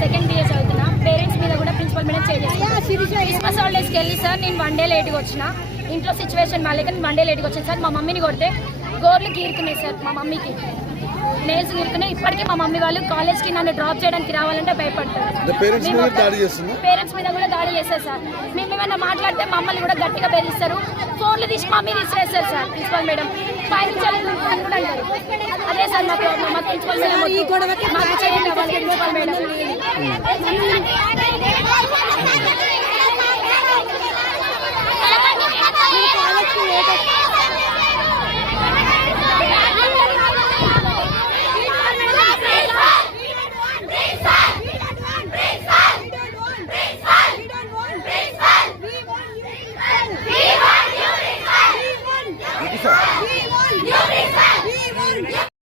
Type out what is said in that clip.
Second BS చదువుతున్నా. Parents మీద కూడా ప్రిన్సిపల్ మేడం చేసేసి క్రిస్మస్ హాలిడేస్కి వెళ్ళి సార్ నేను వన్ డే లేట్గా వచ్చిన. ఇంట్లో సిచ్యువేషన్ బాగాలేక నేను వన్ డే లేట్గా వచ్చాను. సార్ మా మమ్మీని కొడితే గోర్లు గీరుకున్నాయి సార్ మా మమ్మీకి. నేల్స్ గీరుకున్నాయి ఇప్పటికీ మా మమ్మీ వాళ్ళు కాలేజ్కి నన్ను డ్రాప్ చేయడానికి రావాలంటే భయపడతారు. పేరెంట్స్ మీద మీద కూడా దాడి చేస్తారు సార్. మేము ఏమైనా మాట్లాడితే మమ్మల్ని కూడా గట్టిగా బెదిరిస్తారు. ఫోన్లు తీసి మా మీద ఇసిరేస్తారు సార్ ప్రిన్సిపల్ మేడం కూడా అంటారు. అదే సార్ మా ప్రాబ్లం మా principal madam We won! You